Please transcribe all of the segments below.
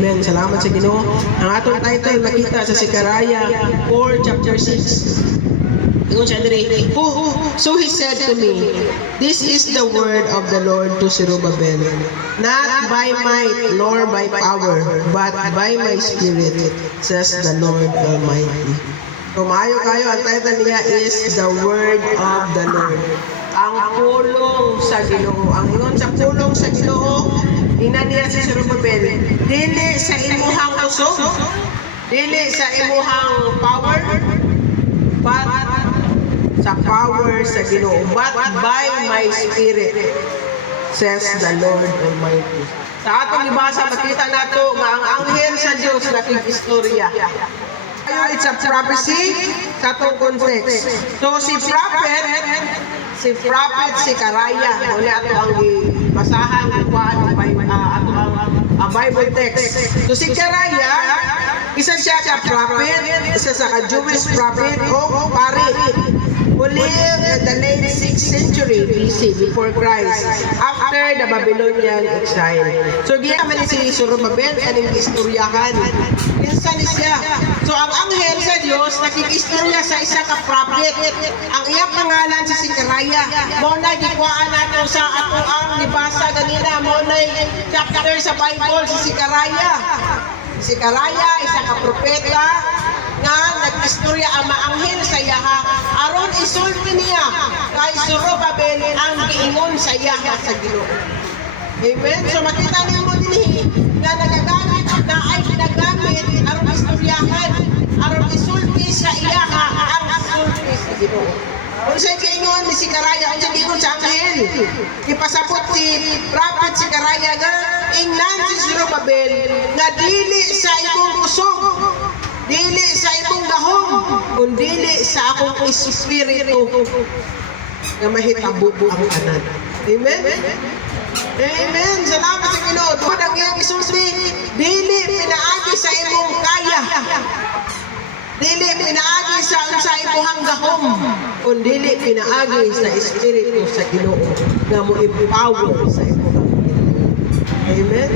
Amen. Salamat sa Ginoo. Ang atong title makita sa Zechariah 4 chapter 6. Ingon siya diri, so he said to me, this is the word of the Lord to Zerubbabel, not by might nor by power, but by my spirit, says the Lord Almighty. So maayo kayo, ang title niya is the word of the Lord. Ang pulong sa Ginoo. Ang ingon sa pulong sa Ginoo, ina niya si Zerubbabel, dili sa imuhang usog, dili sa imuhang power, but sa power sa Ginoo, but by my spirit, says the Lord Almighty. Sa atong ibasa, makita nato nga ang anghel sa Dios nakig-istorya. It's a prophecy sa itong context. So si prophet Zechariah, muli ato ang basahan ato ang Bible text. So si Zechariah, isa siya ka prophet, isa sa ka-Jewish prophet o pari. Who lived in the late 6th century BC before Christ, after the Babylonian exile. So giyaman si Zerubbabel kaning istoryahan. Kinsa ni siya? So ang anghel sa Dios nakikistorya sa isa ka prophet. Ang iyang pangalan si Zechariah. Mao na gikuhaan nato sa ato ang nibasa ganina, mao na chapter sa Bible si Zechariah. Zechariah isa ka propeta nga nag-istorya ang maanghel sa yaha aron isulti niya kay Zerubbabel ang giingon sa yaha sa Ginoo. Amen. So makita niyo mo dinhi na nagagamit na ay ginagamit aron istoryahan, aron isulti sa yaha ang isulti sa Ginoo. Kung sa giingon ni Zechariah, ang giingon sa anghel, ipasabot si prophet Zechariah nga ingnan si Zerubbabel nga dili sa imong usog, dili sa imong gahom, kundili sa akong espiritu nga mahitabo ang tanan. Amen? Amen. Salamat sa Ginoo. Duha ang iyang isulti, dili pinaagi sa imong kaya, dili pinaagi sa unsa imong gahom, kundili pinaagi sa espiritu sa Ginoo nga mo empower sa imong. Amen.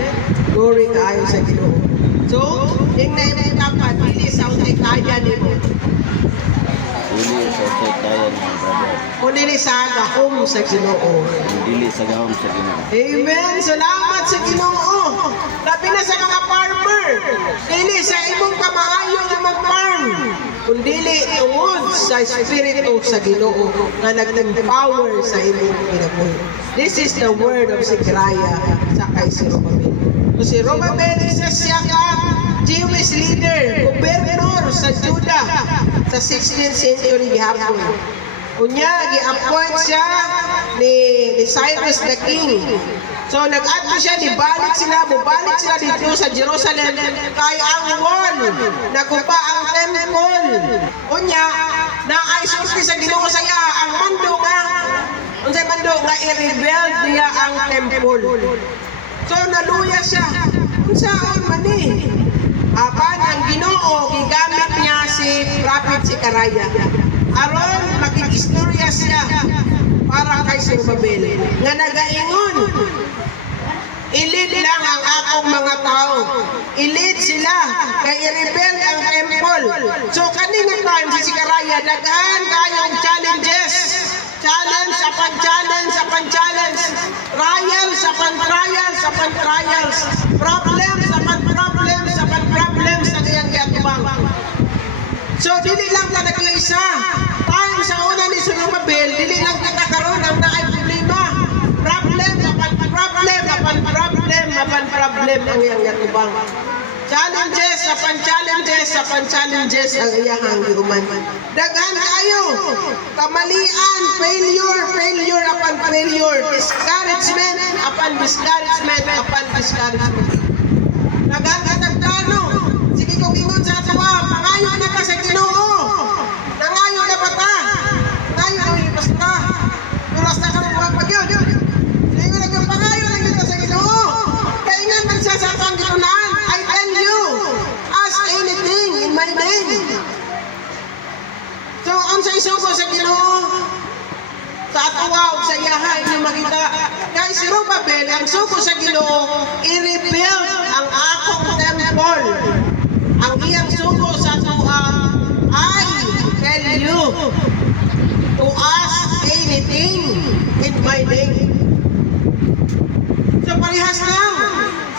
Glory kaayo sa Ginoo. So, yung naimutapan, dili sa unsay kaya nimo. Dili sa kaya ni brother. Kung dili sa gahom sa Ginoo. Dili sa gahom sa Ginoo. Amen. Salamat sa Ginoo. Labi na sa mga farmer. Dili sa imong kamaayo nga mag-farm. Kung dili tungod sa espiritu sa Ginoo nga nag-empower sa imong kinabuhi. This is the word of Zechariah sa kay Zerubbabel. So si Zerubbabel isa siya ka Jewish leader, gobernador sa Judah sa 16th century gihapon. Unya gi-appoint siya ni Cyrus the king. So nag-adto siya, bubalik sila dito sa Jerusalem kay ang wall, naguba ang temple. Unya naay sulti sa Ginoo sa iya ang mando nga unsay mando nga i-rebuild niya ang temple. So naluya siya. Unsaon man ni? Apan ang Ginoo gigamit niya si prophet Zechariah aron makikistorya siya para kay Zerubbabel nga nagaingon, ilid lang ang akong mga tao, ilid sila kay i-rebuild ang temple. So kaning time si Zechariah daghan kayong challenges, challenge upon challenge upon challenge, trials upon trials upon trials, problems upon problems upon problems sa iyang giatubang. So dili lang na nag-iisa. Time sa una ni Zerubbabel, dili lang kita karon ang naay problema. Problem upon problem upon problem upon problem ang iyang giatubang. Challenges upon challenges upon challenges ang iyang gihuman. Daghan kayo, kamalian, failure upon failure, discouragement upon discouragement upon discouragement. Daghan ka tagtano, sige kong ingon sa atawa, pangayo na ka sa Ginoo, nangayo na ba ta? Nangayo na basta, turas na ka ng mga pagyod. Sige na kang pangayo na kita sa Ginoo, kaingan man siya sa atang gitunaan. I tell you, ask anything in my name. So, ang sa isugo sa Ginoo, sa atuwa sa yaha inyo makita. Kay Zerubbabel, ang sugo sa Ginoo, i-rebuild ang akong temple my name. So parehas lang.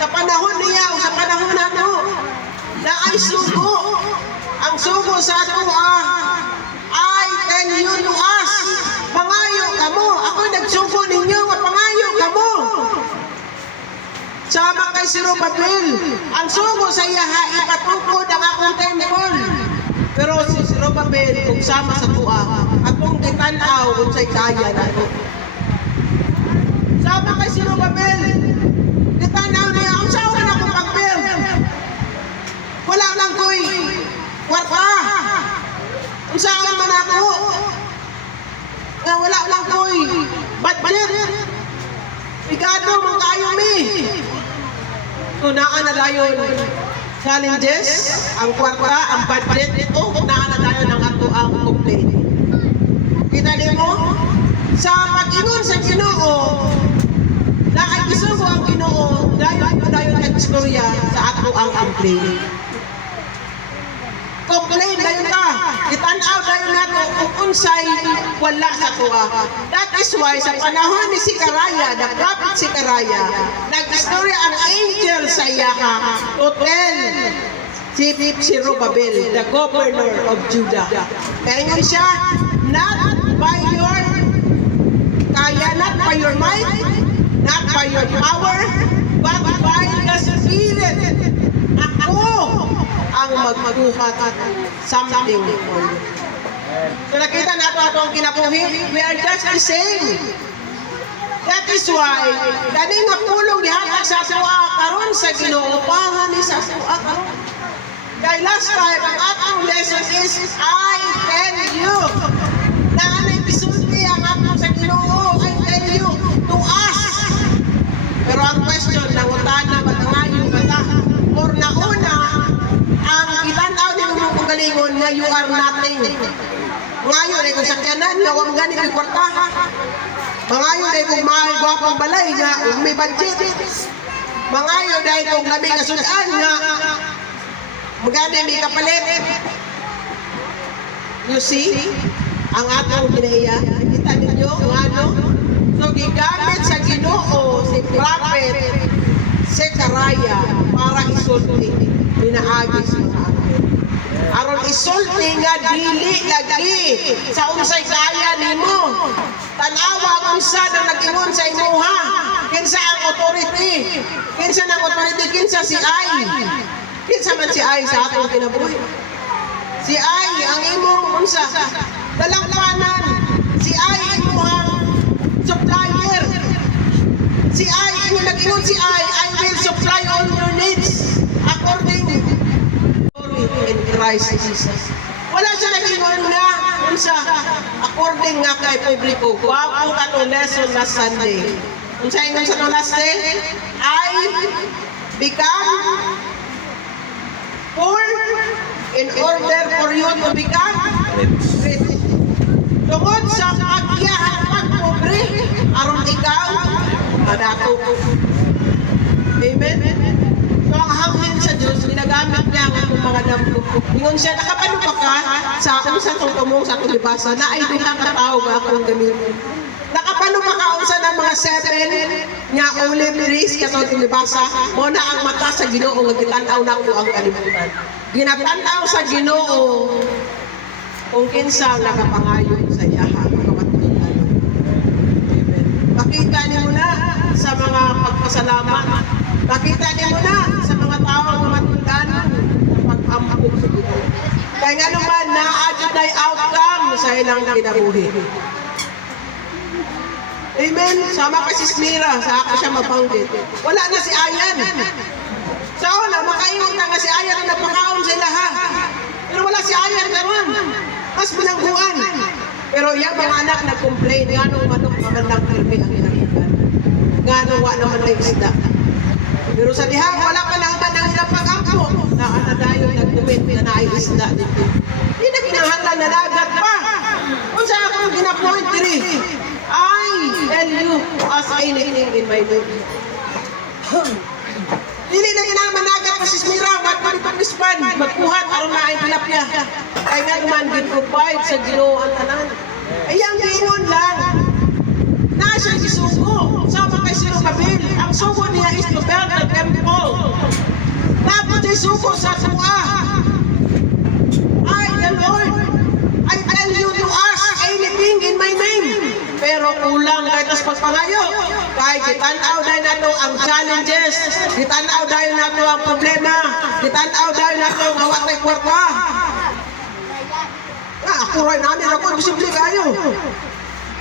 Sa panahon niya o sa panahon nato na ay sugo. Ang sugo sa ato I tell you to us, pangayo kamo. Ako nagsugo ninyo, pangayo kamo. Sama kay Zerubbabel, ang sugo sa iya ipatungkod ang akong temple. Pero si Zerubbabel, kung sama sa tuwa, atong gitanaw kung sa'y kaya na ito. Sama kay Zerubbabel, gitanaw niya, ang sawa na akong pag-build. Wala lang ko'y kwarta. Ang sawa man ako. Wala lang ko'y budget. Bigado mong kayo mi. Tunaan na dayon challenges, ang kwarta, ang budget, ito, tunaan na dayon ang ato ang complaint. Kita din mo, sa pag-ingon sa Ginoo, na ay isugo ang Ginoo, dayon ang istorya sa ato ang complaint. Complain dayon ka, itanaw dayon nato kung unsay wala sa tuwa. That is why sa panahon ni Sicaraya, the prophet Sicaraya, nag-istorya ang angel sa iya to tell si Zerubbabel, the governor of Judah. Kaya yun siya, not by your kaya, not by your might, not by your power, but by the Spirit. Ako ang magbuhat something for you. So nakita nato ato ang kinabuhi, we are just the same. That is why, dani nga pulong nihatag sa tuwa karon sa Ginoo, pangan ni sa tuwa karon. Kaya last time, ang atong lesson is, I tell you, na anay pisulti ang atong sa Ginoo, I tell you, to us. Pero ang question, nangutana ba nangayon ba ta? Or nauna, ang itanaw din mo kung galingon nga you are nothing. Ngayon ay kung sakyanan nga huwag ganit yung kwarta. Mangayon ay kung mahigwapang balay nga may budget. Mangayon ay kung labi nga sudan nga magani may kapalit. You see? Ang atong ginaya. Kita ninyo ang ano? So gigamit sa Ginoo si prophet Zekaraya para isulti. Pinaagi sa atin. Aron isulti nga dili lagi sa unsay kaya nimo. Tanawa unsa na nagingon sa imuha. Kinsa ang authority? Kinsa nang authority? Kinsa si Ay? Kinsa man si Ay sa atong kinabuhi? Si Ay ang imong unsa? Dalangkanan. Si Ay imong supplier. Si Ay ang nagingon si Ay, I will supply all your needs according in Christ Jesus. Wala siya nagingon nga unsa according nga kay publiko. Wapo ka to lesson last Sunday. Unsa ingon sa last day? I become poor in order for you to become rich. Tungod sa pagyahan pagpobre aron ikaw madako. Amen. So ang hangin sa Diyos, ginagamit niya ang mga dampo. Ingon siya, nakapano pa ka sa unsa tong tumong sa tulibasa na ay duha ka tao nga akong gamitin. Nakapano pa ka unsa ng mga 7 nga olive trees katong tulibasa, mo na ang mata sa Ginoo nga gitanaw nako ang kalibutan. Ginatanaw sa Ginoo kung kinsa nakapangayon sa iyaha kamatulunan. Amen. Makita niyo na sa mga pagpasalamat. Makita niyo na sa mga tao nga matuldanan pag-ambok sa Ginoo. Kaya nga naman na-adjud ay outcome sa ilang kinabuhi. Amen. Sama ka si Smira, sa ako siya mabanggit. Wala na si Ayan. Sa una, makaingon na nga si Ayan na napakaon sa ilaha. Pero wala si Ayan karon. Mas bilangguan. Pero yung mga anak nag-complain, nga nung manok naman lang kirmi ang inakitan. Nga nung wala naman na isda. Pero sa diha, wala pa naman ang ilang pag-ampo. Nakanadayon nag-comment na naisda dito. Hindi na kinahanglan na dagat pa. Kung saan akong ginapoint diri, I tell you as anything in my name. Dili na ginaman nagat pa si Smira, magpapagpispan, magpuhat, aron na ay tilapia. Kaya nga naman, gi-provide sa Ginoo ang tanan. Ay, ang giingon lang. Nasa isugo, sama kay Zerubbabel. Ang sugo niya is to build the temple. Dapat isugo sa tuwa. I, the Lord, I tell you to ask anything in my name. Pero kulang kahit as pagpangayo. Kahit kitanaw dahil na to ang challenges, kitanaw dahil na to ang problema, kitanaw dahil na to ang hawak ng kwarta. Ako rin namin ako, simple kayo.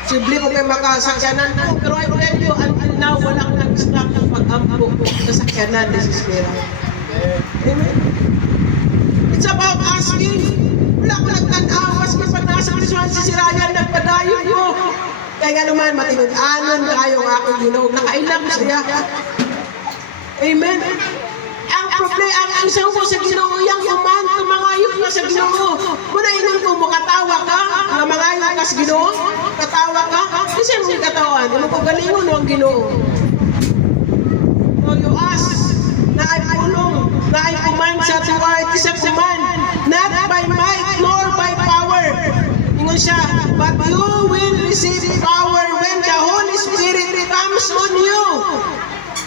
Simple ko kayo makasakyanan ko, pero I tell you, until now, walang nag-stop ng pag-ampo sa sakyanan ni Sispera. Amen. It's about asking. Wala ko nagtanaw, mas pag nasa Krisuan si Ryan, nagpadayon ko. Kaya naman, matinag-anan kayo ang aking Ginoo. Nakailang siya. Amen. Ang problema, ang sugo sa Ginoo, yung tumangayon ka sa Ginoo. Muna ingon ko, makatawa ka, na mangayon ka sa Ginoo, katawa ka, kasi mo katawan, ano ko galingon ang Ginoo. So you ask, na ay pulong, na ay command sa tuwa, isa command, not by might nor by power. Ingon siya, but you will receive power when the Holy Spirit comes on you.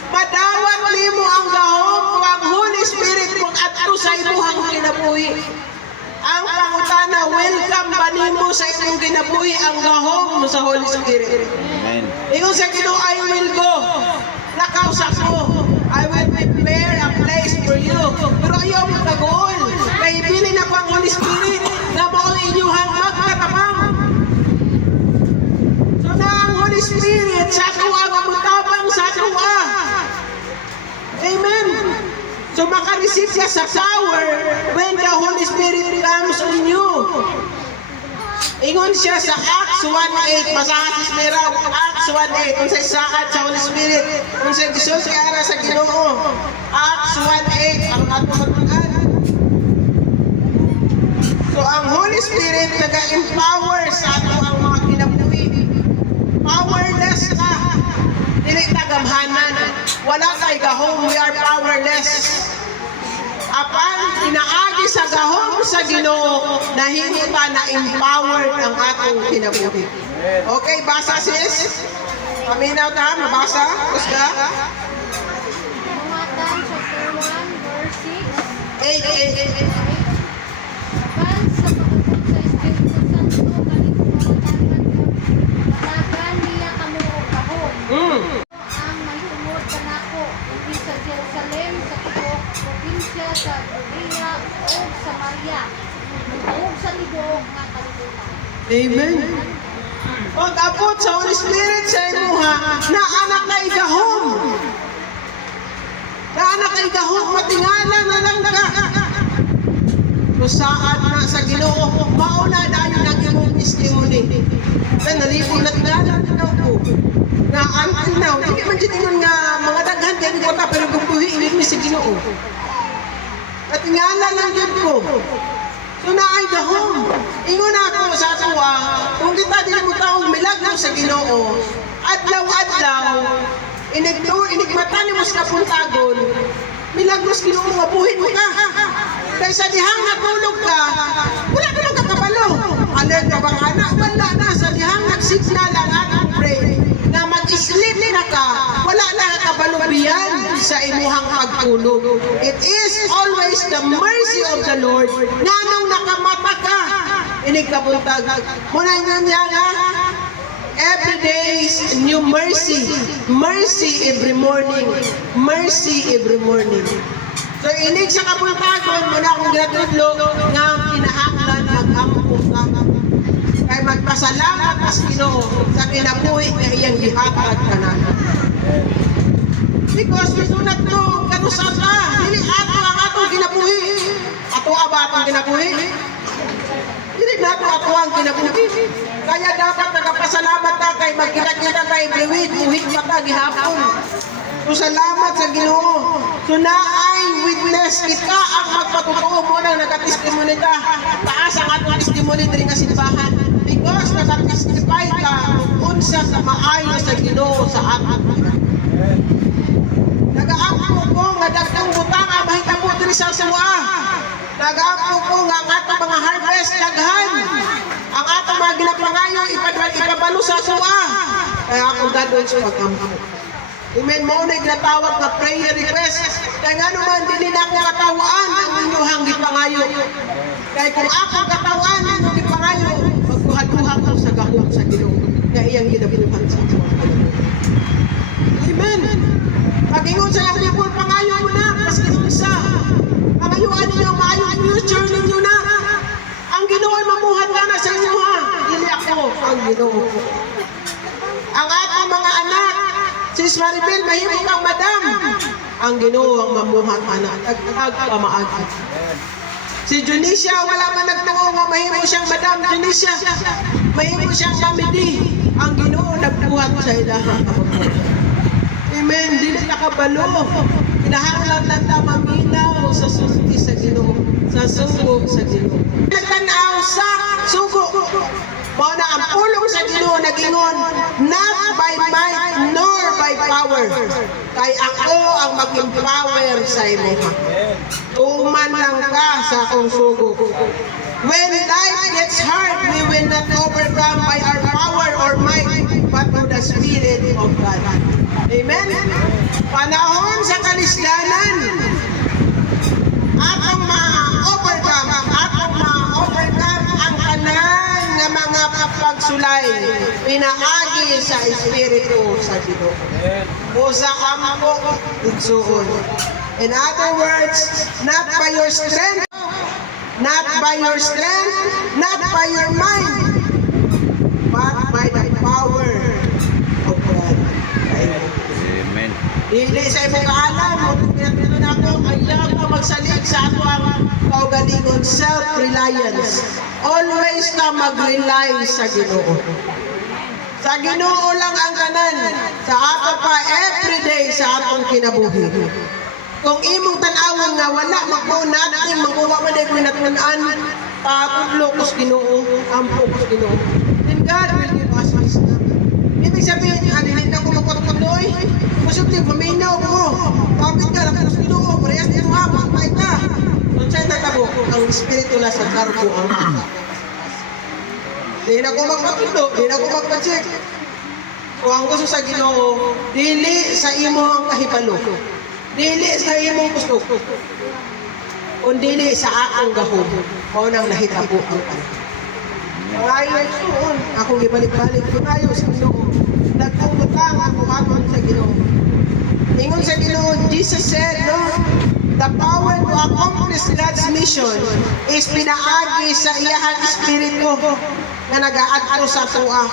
Padawat nimo ang gahom o ang Holy Spirit kung adto sa imuhang kinabuhi. Ang pangutana, welcome ba nimo sa imong kinabuhi ang gahom sa Holy Spirit? Amen. Ingon sa Ginoo, I will go. Nakausap ko, I will prepare a place for you. Pero ayaw mo kagoon. Kaya ibili na po ang Holy Spirit na mo inyuhang magkatabang. So na ang Holy Spirit sa tuwa, mamutabang sa tuwa. Amen. So makareceive siya sa power when the Holy Spirit comes on you. Ingon siya sa Acts 1:8, basahan si Smera, Acts 1:8, kung sa isaat sa Holy Spirit, kung sa gisul si ara sa Ginoo. Acts 1:8, ang natutunan. So ang Holy Spirit nag-empower sa ato ang mga kinabuhi. Powerless na. Dili tagamhanan. Wala kay gahom, we are powerless. Apan inaagi sa gahom sa Ginoo na hindi pa na-empowered ang atong kinabuhi. Okay, basa sis? Paminaw ta, mabasa? Tapos ka? Mga Dan chapter 1 verse 6. 8. Ban sa pagkakot sa Espiritu Santo kalimutanan managan niya kamo og kahon. Ang mahimot kanako diri sa Jerusalem sa tibuok probinsya sa Judea ug Samaria ug sa tibuok nga kalibutan. Amen. Pag-abot sa Holy Spirit sa imuha, na anak na igahom. Na anak na igahom, matingala na lang ka. Kusaan na sa Ginoo, mauna dahil ng imong testimony. Kaya nalipong na tingala na ko. Na until now, hindi man dyan ingon nga mga daghan dyan ko na, pero gumbuhi, hindi mi sa Ginoo. At tingala lang yun ko. So na ay gahom. Ingon ako sa tuwa, kung kita din mo taong milagro sa Ginoo, adlaw-adlaw, inigmata ni mo sa kapuntagon, milagros Ginoo nga buhin mo ka. Kaya sa dihang natulog ka, wala ka lang kakabalo. Alert ka bang anak? Wala na. Sa dihang nagsignal ang atong pray na mag-sleep na ka, wala na kakabalo biyan sa imuhang pagtulog. It is always the mercy of the Lord na nung nakamata ka, inigkabuntag. Muna nga niya nga, every day is new mercy. Mercy every morning. Mercy every morning. So inig sa kapuntagon, muna akong ginatudlo nga kinahanglan mag-ampo ka. Kaya magpasalamat as Ginoo sa kinabuhi na iyang gihatag kanan. Because sunod to, kanusan ka, dili ato ang atong kinabuhi. Ato ba atong kinabuhi? Dili nato ato ang kinabuhi. Kaya dapat nagpasalamat ta kay magkita-kita kay every week, buhit mata gihapon. So salamat sa Ginoo. So naay witness kita ang magpatutuo mo nang nagka-testimony ka. Taas ang atong testimony diri nga simbahan. Because nagka-testify ka kung unsa ka maayo sa Ginoo sa aton. Nagaampo ko nga dagkang butang ang mahitabo diri sa suwa. Nagaampo ko nga ang atong mga harvest daghan. Ang atong mga ginapangayo ipabalo sa suwa. kaya akong dadon sa pag-ampo. Amen mo na ginatawag na prayer request. Kaya nga naman, dili na ako katawaan ang inyong gipangayo. Kaya kung ako katawaan ang inyong gipangayo, magkuha-duha ko sa gahom sa Ginoo. Kaya iyang ginabinuhan sa Ginoo. Amen. Pag-ingon sa akong ipon, pangayo mo na, maski sa pangayuan ninyo, maayong future ninyo na. Ang Ginoo ay mamuhat ka na sa inyo ha. Dili ako ang Ginoo. Ang ating mga anak, Sis Maribel, mahimo kang madam. Ang Ginoo ang mamuhat anak. Tagtag pamaagi. Si Junicia, wala man nagtungo nga mahimo siyang madam. Junicia, mahimo siyang kamidi. Ang Ginoo nagbuhat sa ilaha. Amen. Dili nakabalo. Kinahanglan lang ta maminaw sa susi sa Ginoo. Sa sugo sa Ginoo. Nagtanaw sa sugo. Mao na ang pulong sa Ginoo nagingon, not by might nor by power. Kay ako ang mag-empower sa imo. Tuman lang ka sa akong sugo. When life gets hard, we will not overcome by our power or might, but by the Spirit of God. Amen? Panahon sa kalisdanan, atong ma-overcome ang kanan nga mga pagsulay, pinaagi sa Espiritu sa Ginoo. O sa ampo, igsuon. In other words, not by your strength, not by your strength, not by your mind, but by the power of God. Amen. Dili sa imong kaalam, mo pinatunan ako, ayaw ka magsalig sa ato ang kaugalingon, self-reliance. Always ka mag-rely sa Ginoo. Sa Ginoo lang ang kanan, sa ato pa everyday sa atong kinabuhi. Kung imong tan-awon nga wala magbuo natin, magbuwa man ay pinatunan, patudlo ko sa Ginoo, ampo ko sa Ginoo. Then God will give us wisdom. Ibig sabihin, alilin na ko magpatuloy, kusog din, paminaw ko. Kapit ka, lakos sa Ginoo, parehas dito ha, magpahit ka. Kung sa'yo natabo, ang Espiritu na sa karbo ang mata. Di na ko magpatulo, di na ko magpacheck. Kung ang gusto sa Ginoo, dili sa imo ang kahibalo. Dili sa imong gusto. Kung dili sa akong gahom, o nang nahitabo ang panahon. Ngayon doon, akong ibalik-balik ko tayo sa Ginoo. Nagtungutang ako aton sa Ginoo. Ingon sa Ginoo, Jesus said, no, the power to accomplish God's mission is pinaagi sa iyahang Espiritu na nag-aadto sa tuwa.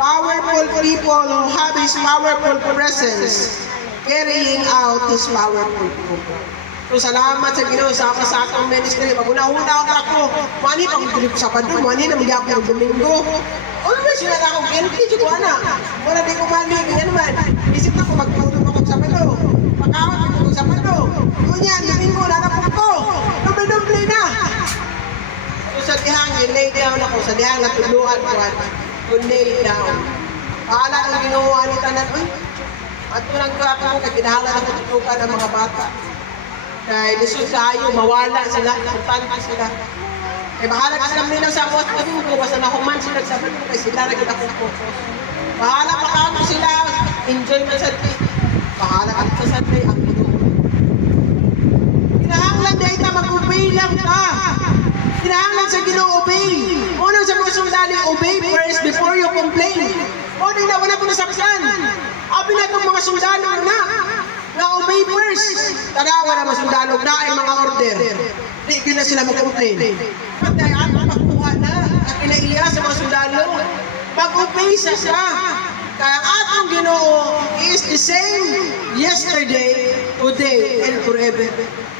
Powerful people who have His powerful presence carrying out His powerful program. So salamat sa Ginoo sa atong ministry. Maguna-una ako. Mani pang trip sa Sabado, mani na magyapon ng Domingo. Always yun na akong guilty ko ana. Wala di ko mali ganyan naman. Isip na ko magtulog ako sa Sabado. Pagkawat ako sa Sabado. Kunya, Domingo na ko. Doble-doble na. So sa dihang lay down ako sa dihang natuluan ko to lay down. Paala ang ginawa ni tanan. At unang ako kaginahalan ako tutukan ng mga bata. Kaya lisod sa ayo, mawala sila, importante sila. Kaya bahala ka silang nila sa buhat kami ko, basta nahuman sila sa bato, kaya sila nagkita ko po. Bahala pa kamo sila, enjoy mo sa day. Bahala ka sa Sunday, ang Ginoo. Kinahanglan dahil ka mag-obey lang ka. Kinahanglan sa Ginoo, obey. Unang sa mga sundali, obey first before you complain. Unang na, wala ko nasaksan. Abi na itong mga sundalo na. Na-obey first. Tarawa na masundalo na ay mga order. Di na sila mag-complain. Patay, ano magkuha na? At kinaiya sa mga sundalo. Mag-obey siya. Kaya atong Ginoo is the same yesterday, today, and forever.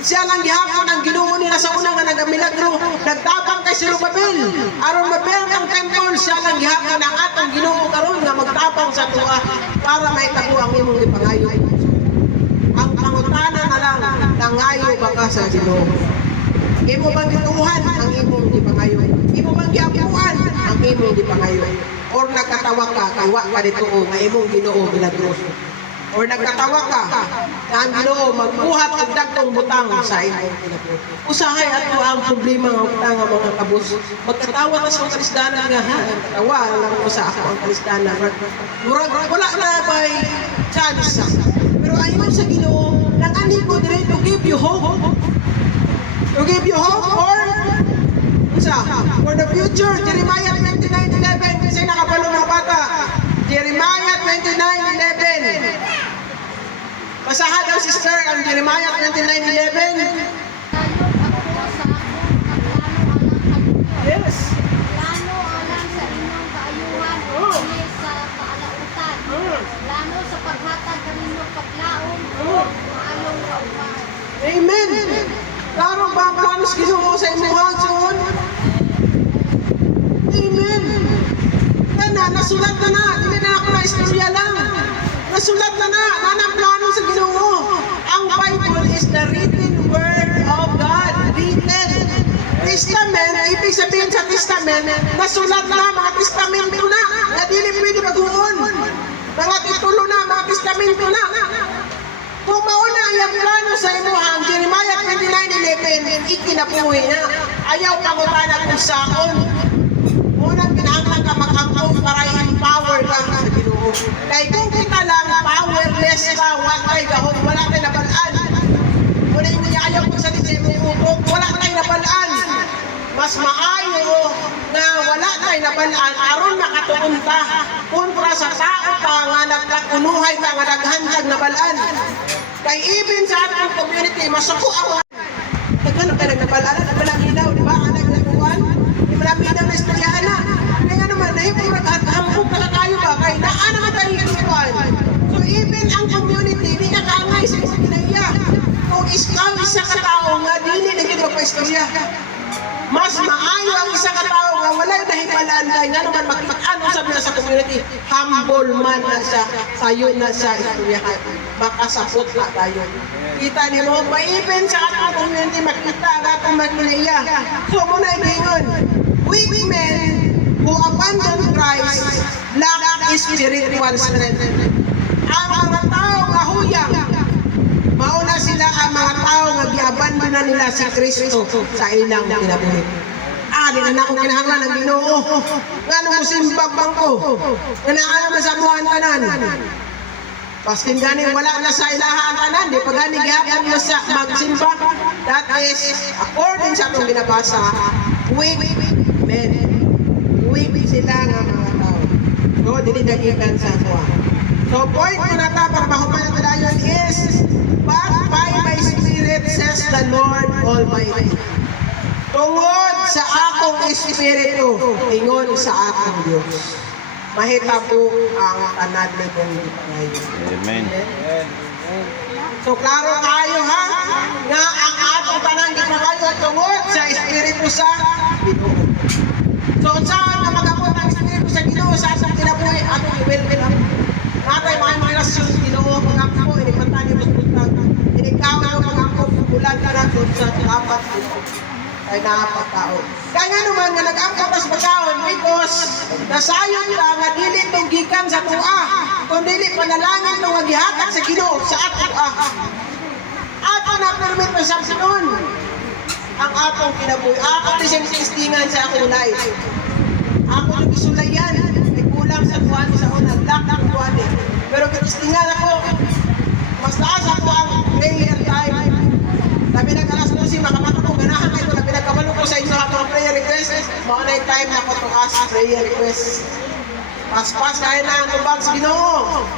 Siya lang gihapon ang Ginoo nila sa unang nga nagamilagro. Nagtabang kay Zerubbabel. Aron mabel ang temple, siya lang gihapon ang atong Ginoo karon nga magtabang sa tuwa para maitago ang imong ipangayo. Ang pangutana na lang, nangayo ba ka sa Ginoo? Imo bang gituhan ang imong ipangayo? Imo bang giapuan ang imong ipangayo? Or nakatawa ka, kay wa ka dito nga imong Ginoo milagros. or nagkatawa ka na ang Ginoo magbuhat og dagkong butang sa imong kinabuhi. Usahay ato ang problema nga butang nga mga kabus. Magkatawa ta sa kalisdanan nga ha, tawa lang ko sa ako ang kalisdanan. Murag wala na bay chance. Pero ayon sa Ginoo, nang ani ko dire to give you hope. To give you hope for the future. Jeremiah 29:11 kasi nakapalo mga bata. Jeremiah 29:11. Basahan daw sister ang Jeremiah 29:11. Tayo ako sa akong plano alang kanunyo. Yes. Plano alang sa inyong kaayuhan o kini sa kaalautan. Plano sa paghatag kaninyo paglaom o maayong kaupahan. Amen. Klaro ba ang planos Ginoo sa imuhang son? Amen. Kana nasulat na. Dili na ako na istorya lang. Nasulat na. Nanang plano sa Ginoo. Ang Bible is the written word of God. Written. Testament, ibig sabihin sa testament, nasulat na, mga testamento na. Na dili pwede maghuon. Mga titulo na, mga testamento na. Kung mauna ang plano sa imuhang Jeremiah 29:11, ikinabuhi na. Ayaw pangutana kung saon. Unang kinahanglan ka mag-angkong para i-empower ka sa Ginoo. Kaya kung kita lang powerless ka, wakay gahon, wala tayo nabalaan. Muna yung ayaw ko sa disipin utok, wala tayo nabalaan. Mas maayo na wala tayo nabalaan, aron makatuunta kontra sa tao ka nga nagkakunuhay ka nga naghantag nabalaan. Kay even sa atong community, masuko ako. Naghanap ka nagnabalaan, nagpalaminaw, di ba? Anak nagbuwan, di ba naminaw na istoryahan na? Kaya nga naman, nahipong naghahamog na tayo ba? Kaya naan naman tayo inuwan. So even ang community, di ka kaangay sa isang kinaiya. Kung ikaw isa ka tao nga, dili na gito pa istorya. Mas maayo ang isa ka tao nga wala yung nahimalaan kay nga naman mag-ano sabi na sa community, humble man na siya, sayo na siya istoryahan. Makasapot na tayo. Kita niyo mo, maipin sa atong community, makita ang atong magmulaya. So muna igingon, weak men who abandon Christ lack spiritual strength. Ang mga tao nga huyang, mauna sila ang mga tao nga giabandon na nila si Kristo sa ilang kinabuhi. Di na ako kinahanglan ng Ginoo. Ngano mo simbang ko? Nga na sa buwan tanan. Paskin gani wala na sa ilaha ang tanan, di pa gani gihapon mo sa magsimba. That is according sa atong ginabasa, weak men. Weak sila nga mga tao. So dili dagikan sa tuwa. So point ko na ta para mahuman na dayon is, but by my spirit says the Lord Almighty. Tungod sa akong espiritu, ingon sa akong Diyos. Mahitabo ang tanan ni kong ipangayon. Amen. So klaro kayo ha, nga ang atong tanan ipangayon tungod sa espiritu sa Ginoo. So saan na magamot ang espiritu sa Ginoo sa atong kinabuhi, atong i-welcome. Natay mga rasyon sa Ginoo, magampo, inipantani mo sa inikaw magampo, bulan ka na doon sa dapat ay nakapagtao. Kaya nga naman nga nag-angkapas pagkaon because nasayon ka nga dili itong gikan sa tuwa, kung dili panalangin itong nga gihatag sa Ginoo sa ato ato na permit na sa sinon ang atong kinabuhi. Ako din testingan sa akong life. Ako yung isulayan, may kulang sa tuwan sa unang lack ng tuwan eh. Pero testingan ako, mas taas ako ang prayer time. Labi na alas 12, makamatapong ganahan kayo. Labi na kabalo ko sa inyo ang prayer request. Mga na time na ko to ask prayer request. Pas-pas kaya na ang tubag sa Ginoo.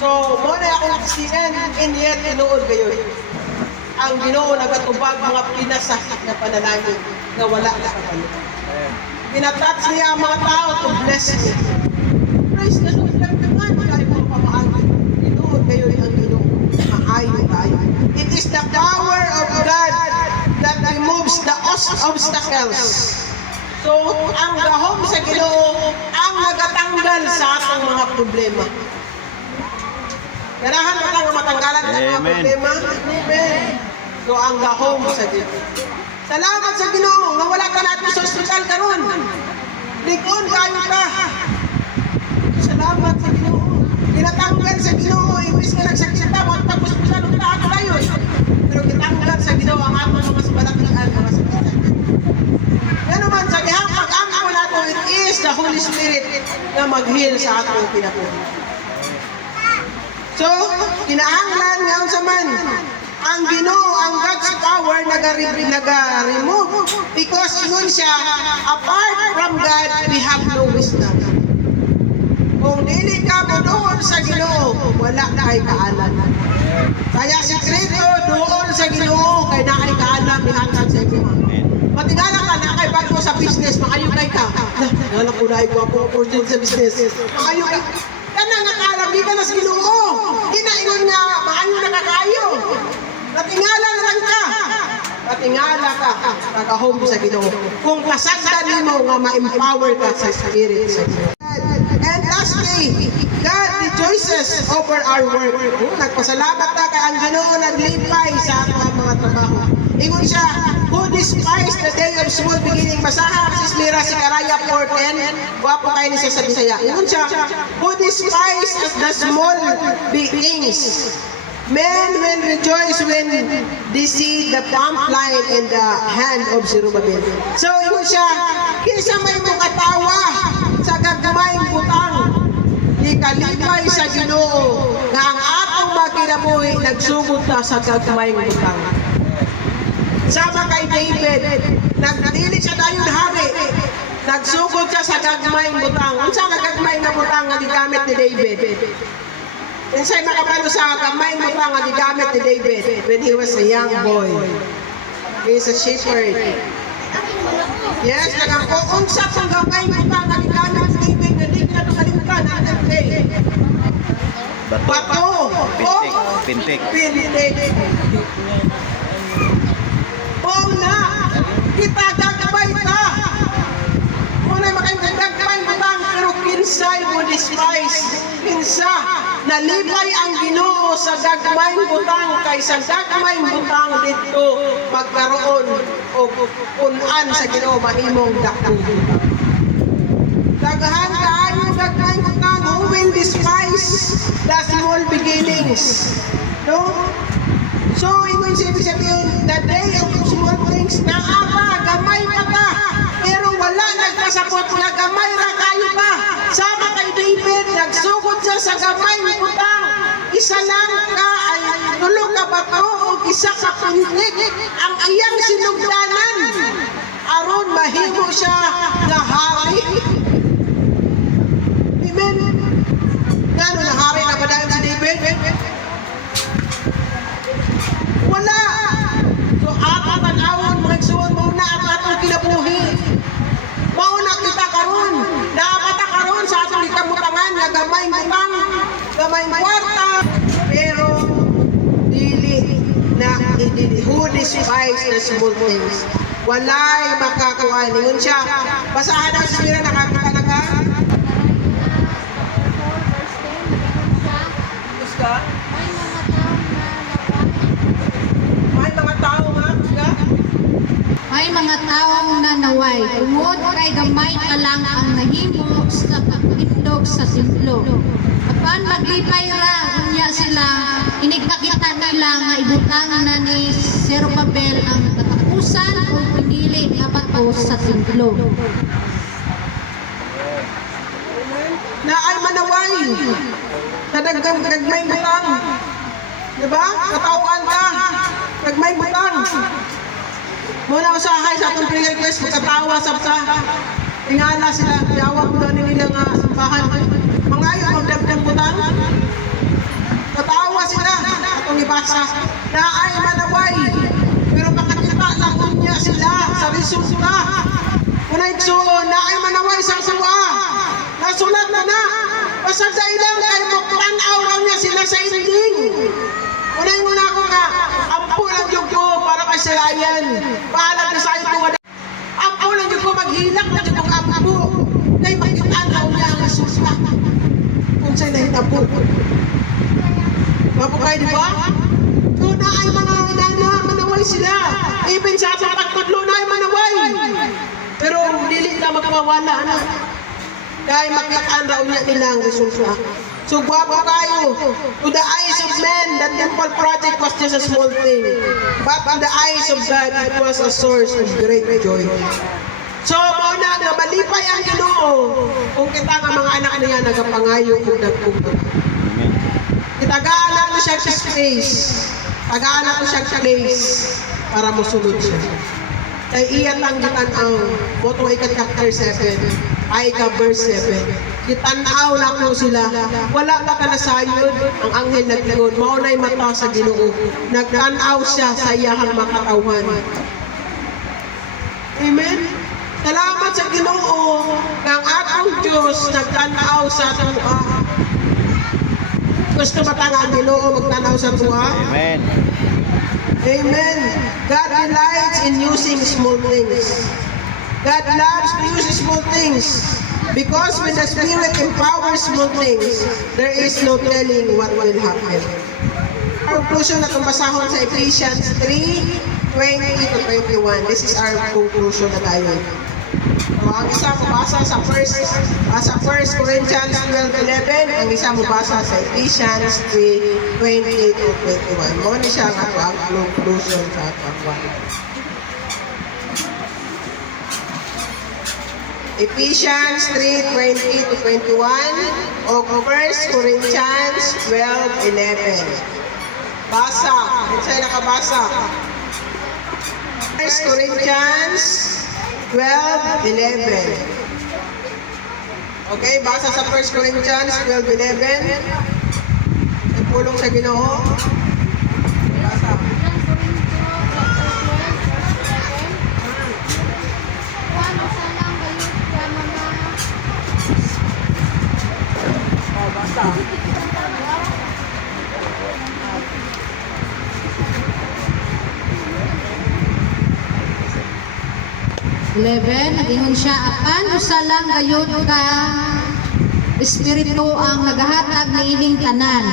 So, muna akong testingan, and yet, inuod kayo. Ang Ginoo nagatubag mga pinasakit na panalangin na wala na kabalo. Pinatats niya ang mga tao to bless me. Praise the Lord. Nagdagan kayo mga pamaagi. Inuod kayo ang Ginoo. Maayo kayo. It is the power of God that removes the obstacles. So, ang gahom sa Ginoo ang nagatanggal sa atong mga problema. Ganahan mo lang matanggalan ng mga Amen. problema. Amen. So, ang gahom sa Ginoo. Salamat sa Ginoo nga wala ka natin sa ospital karon. Ligon kayo ka. Salamat sa Ginoo. Ginatanggal gitanggal sa Ginoo, imbis nga nagsakita mo at tapos mo sa lutahan tayo. Pero gitanggal sa Ginoo ang ato mga sabalakian, mga sakita. Yan naman, sa dihang pag-angko nato, it is the Holy Spirit na mag-heal sa atong pinapunan. So, kinahanglan nga sa man, ang Ginoo, ang God's power naga-remove because ingon siya, apart from God, we have no wisdom. Kung dili ka mo doon sa Ginoo, wala na kay kaalam. Kaya sikreto doon sa Ginoo, kay na kay kaalam, ihatag sa iyo. Matingala ka na kay bago sa business, makayukay ka. Nala ko na ako opportunity sa business. Makayukay. Kana nga kaalam, di ka na sa Ginoo. Ginaingon nga, maayo na kakayo. Natingala na lang ka. Natingala ka, kaka-home sa Ginoo. Kung kasagdan mo nga ma-empower ka sa Spirit sa Ginoo. And lastly, God rejoices over our work. Nagpasalamat na kay ang Ginoo naglipay sa ating mga trabaho. Ingon siya, who despised the day of small beginning. Basaha si Mira si Karaya 4:10. Guwapo kayo ni sa Bisaya. Ingon siya, who despised the small beginnings. Men will rejoice when they see the palm line in the hand of Zerubbabel. So, ingon siya, kinsa may mong katawa sa gagmayng butang, ikalipay sa Ginoo, nga ang atong magkinabuhi nagsugod ta sa gagmayng butang. Sama kay David, nagdili siya dayon hari, nagsugod siya sa gagmayng butang. Unsa nga gagmay na butang nga gigamit ni David? Insay makapalo sa gagmayng butang nga gigamit ni David when he was a young boy. He is a shepherd. Yes, kung unsa kung gagmayng butang nga gigamit ni David, hindi na ito kalimutan ang day. Bato. Pintik. Oo na, kita gagabay ta. Muna makagagabay mo lang, pero kinsay mo despise. Kinsa, nalipay ang Ginoo sa gagmayng butang kaysa gagmayng butang dito magkaroon o punan sa Ginoo mahimong dakong butang. Daghan kaayo gagmayng butang, who will despise the small beginnings? No? So, ibig sabihin, the day of small things, naapa, gamay pa ka, pero wala nagpasapot na gamay ra kayo pa. Sama kay David, nagsugod siya sa gamay butang. Isa lang ka ay tulog ka ba to o isa ka pintik ang iyang sinugdanan. Aron mahimo siya na hari. Amen. Ngano na hari na ba dahil si David? Wala. So, ato tanawon, mga igsuon, mauna at atong kinabuhi. Mauna kita karon. Dapat karon sa atong ikamutangan, nga gamay butang, gamay kwarta, pero dili na who despise the small things. Walay makakuha. Ningon siya. Basahan ang Espira, nakakita na ka? Gusto? May mga taong nanaway, tungod kay gamay ka lang ang nahimo sa pagtindog sa templo. Apan maglipay ra, unya sila, inigkakita nila nga ibutang na ni Zerubbabel ang katapusan o pinili nga bato sa templo. Na ay manaway, nadagdag nagmay butang. Diba? Katawan ka, nagmay butang. Muna usahay sa atong prayer request, magkatawa sa tingala sila, yawa po na nila nga simbahan. Mga ayaw, magdagdag butang. Katawa sila, atong ibasa, na ay manaway, pero makakita lang unya sila sa resulta. Muna igsuon, na ay manaway sa suwa. Nasulat na na, pasag sa ilang ay mukpanaw raw niya sila sa ending. Unay-una ko nga, ampo lang yung ko para kasalayan. Pahalag na sa ito. Ampo lang yung ko, maghilak na yung ampo. Kaya makitaan raw niya ang resulta. Kung sa'y nahitampo. Mapukay, di ba? So, na ay manaway sila. Even sa atong pagtudlo na ay manaway. Pero dili na magmawala na. Kaya makitaan raw niya nila ang resulta. So gwapo kayo. To the eyes of men, the temple project was just a small thing. But to the eyes of God, it was a source of great joy. So, mauna nga malipay ang Ginoo kung kita nga mga anak niya nagapangayo kung nagpugod. Itagaan nato siya sa space. Tagaan nato siya sa place para musulod siya. Kay iyan lang gitanaw. Boto ikat chapter 7. Ay ka verse 7. Gitanaw na ko sila. Wala na kanasayod ang anghel naglingon. Maunay mata sa Ginoo. Nagtanaw siya sa iyahang makatawan. Amen? Salamat sa Ginoo ng atong Diyos nagtanaw sa tuwa. Gusto ba tayo ang Ginoo magtanaw sa tuwa? Amen. Amen. God delights in using small things. God loves to use small things. Because when the Spirit empowers small things, there is no telling what will happen. Conclusion na itong basahon sa Ephesians 3:20-21. This is our conclusion na tayo. Ang isa mabasa sa 1 Corinthians 12:11, ang isa mabasa sa Ephesians 3:20-21. Mo ni siya ang conclusion sa atong Ephesians 3:20-21 o 1 Corinthians 12:11. Basa. Saan nakabasa? 1 Corinthians 12:11. Okay, basa sa 1 Corinthians 12:11. Nagpulong sa Ginoo. Basa. Oh, basa. Nagingon siya, apan usa lang gayud ka espiritu ang nagahatag niining tanan.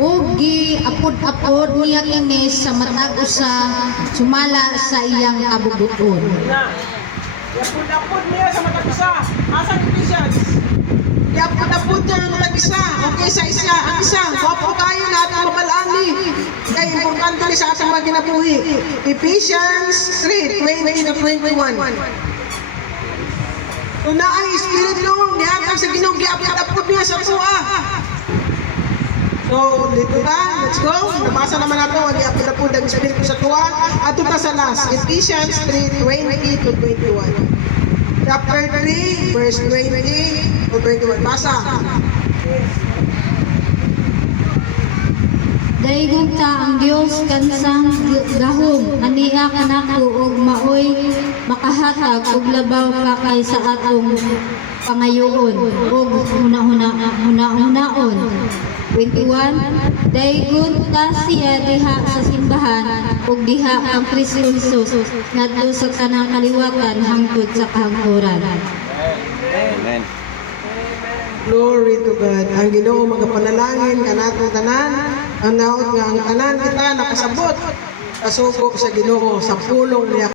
Ug giapod-apod niya kini sa matag usa sumala sa iyang kabubuton. Yapod-apod niya sa matag-isa. Asa ni Ephesians? Yapod-apod niya ang matag-isa. Okay, sa isa. Ang isa, wapo tayo na ating mabalani. Kaya importante ni sa ating mga ginabuhi. Ephesians 3:20-21. Kung na ay Espiritu, nihatag sa Ginoo, giapod-apod niya sa tuwa. So, dito ta, let's go. Nabasa naman nato, giapod-apod ang Espiritu sa tuwa. At ito sa last, Ephesians 3:20-21. Chapter 3, verse 20-21. Basa. Daygon ta ang Dios kansang gahom aniya kanako og maoy makahatag og labaw pa kay sa atong pangayoon og hunaon. 21. Daygon ta siya diha sa simbahan ug diha ang Kristo Jesus ngadto sa tanang kaliwatan hangtod sa kahangturan. Amen. Glory to God. Ang Ginoo magapanalangin kanatong tanan. Ang naot nga ang tanan kita nakasabot. Kasuko sa Ginoo sa pulong niya.